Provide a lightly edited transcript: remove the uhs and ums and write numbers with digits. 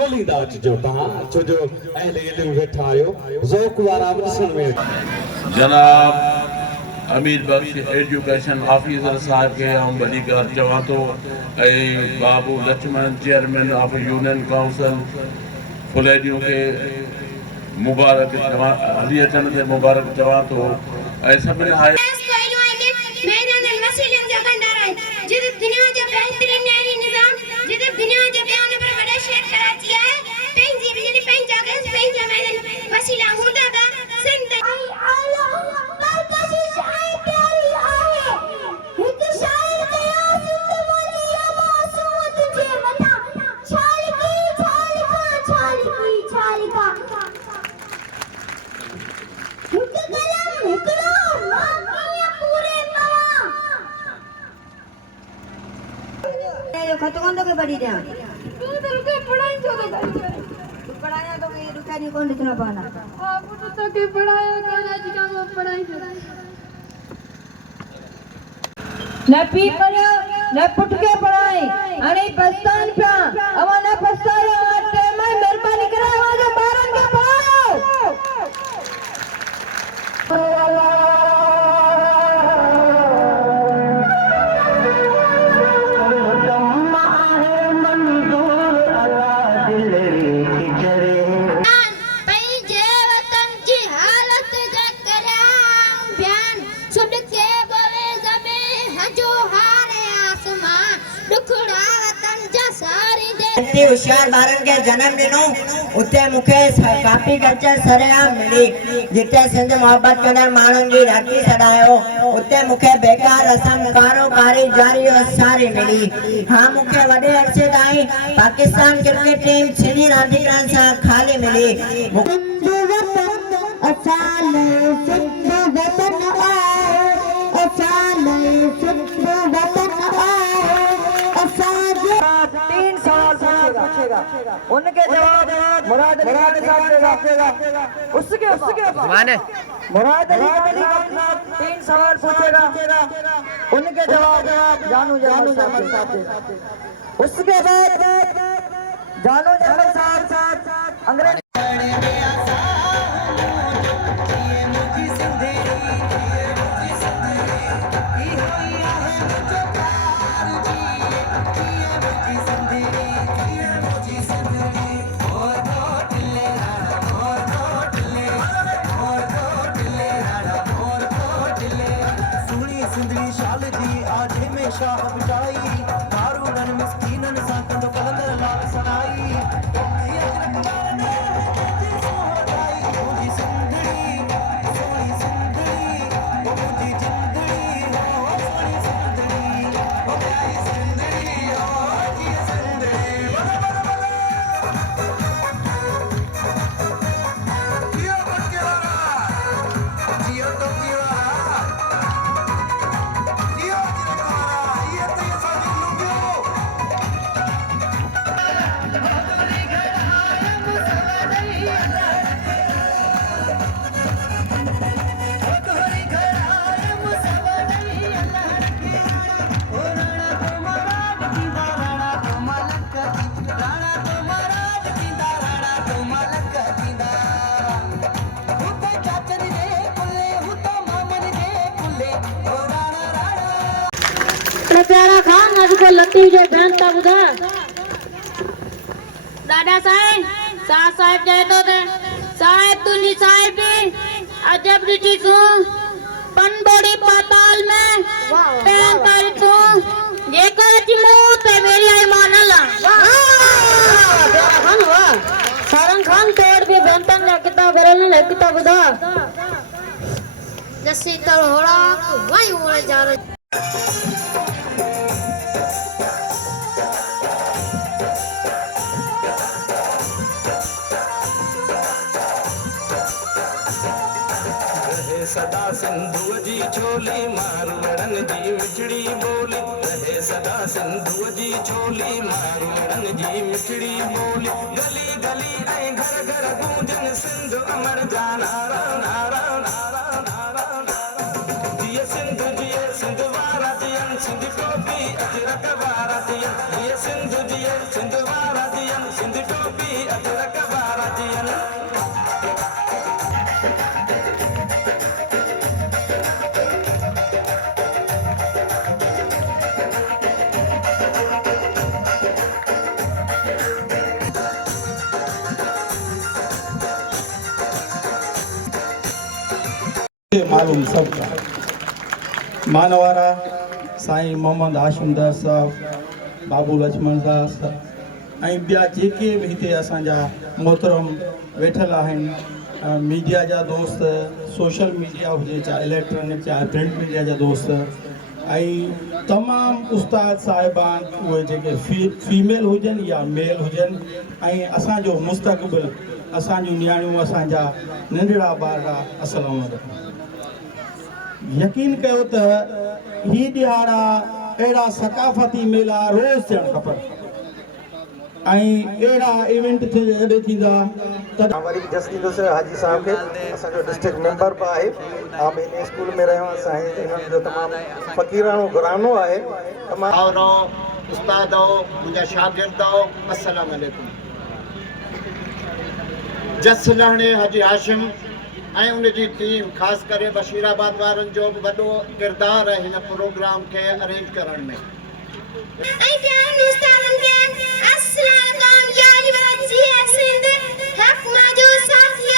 ॻोल्हींदा अचिजो तव्हां छो जो अहले इल्म वेठा आहियो ज़ौक़ वारा ॾिसण में जनाब अमीर बख्श एजुकेशन ऑफिसर साहब के हम बड़ी ॻाल्हि चवां थो ऐं बाबू Laxman chairman of union council फुलेडियूं के मुबारक चवां हली अचण ते मुबारक चवां थो ऐं सभिनी हाय खत कौन तो के पढ़ी दिया तू तो रुके पढ़ाई तो तू पढ़ाया तो ये रुका नहीं कौन लिखना पाना हां पुट तो के पढ़ाया काला जी का वो पढ़ाई न पी पढ़ो न पुट के पढ़ाई अरे पस्तान पे अवा न पस्तायो टाइम मेहरबानी करा जो बारन के पढ़ाओ होशियार बारन के जन्म दिनों उते मुखे काफी कल्चर सरेआम मिली जिते सिंध मोहब्बत कंदड़ माण्हुनि जी धरती सॾायो उते मुखे बेकार रस्म कारोबारी जारी और सारी मिली हाँ मुखे वॾे अरसे ताईं पाकिस्तान क्रिकेट टीम सिंधी रांदीगरनि सां खाली मिली उनके जवाब मुराद अली साहब देगा उसके मुराद अली साहब 3 सवाल पूछेगा उनके जवाब जानू साहब उसके बाद जानू साहब अंग्रेज प्यारा खान अॼुकल्ह लती जो बयान था ॿुधा ॾाढा साईं साहिब चए थो त साहिब तुंहिंजी साहिबी अजब ॾिठीसूं पनबोड़ी पाताल में पैन कर तूं जेको अची मुंहुं ते वेरी आई मां न ला प्यारा खान वाह सारंग खान तोड़ भी बेंतन जा किताब बरली ने किताब ॿुधा जसी तर होड़ा वही उड़े जा रहे सदा सिंधु जी छोली मारवड़न जी मिठड़ी बोली रहे सदा सिंधु जी छोली मारवड़न जी मिठड़ी बोली गली गली ऐं घर घर गूंजन सिंध अमर जा नारा नारा नारा नारा जिए सिंध वारा जियन सिंध टोपी अजरक वारा जियन जिए सिंध वारा जियन सिंध टोपी मालूम सबका मानवारा साईं मोहम्मद हाशिम दास साहब बाबू लक्ष्मण दास ऐं ॿिया जेके बि हिते असांजा मोहतरम वेठल आहिनि मीडिया जा दोस्त सोशल मीडिया हुजे चाहे इलेक्ट्रॉनिक चाहे प्रिंट मीडिया जा दोस्त ऐं तमामु उस्ताद साहिबान उहे जेके फीमेल हुजनि या मेल हुजनि ऐं असांजो मुस्तक़बिल असांजूं नियाणियूं असांजा नंढड़ा ॿार अस्सलाम वालेकुम। यकीन कयो त ही ॾिहाड़ा अहिड़ा सकाफ़ती मेला रोज़ थियणु खपनि ऐं अहिड़ा इवेंट जॾहिं थींदा त वरी जस थींदुसि हाजी साहब खे असांजो डिस्ट्रिक्ट मेंबर बि आहे आम इन स्कूल में रहियो आहियां इन्हनि जो तमामु फ़क़ीरानो घरानो आहे तमामु उस्ताद मुंहिंजा शागिर्द अस्सलाम वालेकुम। जस लाणे हाजी हाशिम ऐं उनजी टीम ख़ासि करे बशीराबाद वारनि जो बि वॾो किरदारु आहे हिन प्रोग्राम खे अरेंज करण में। अस्सलाम वालेकुम यानी वजी सिंध हक माजो साथी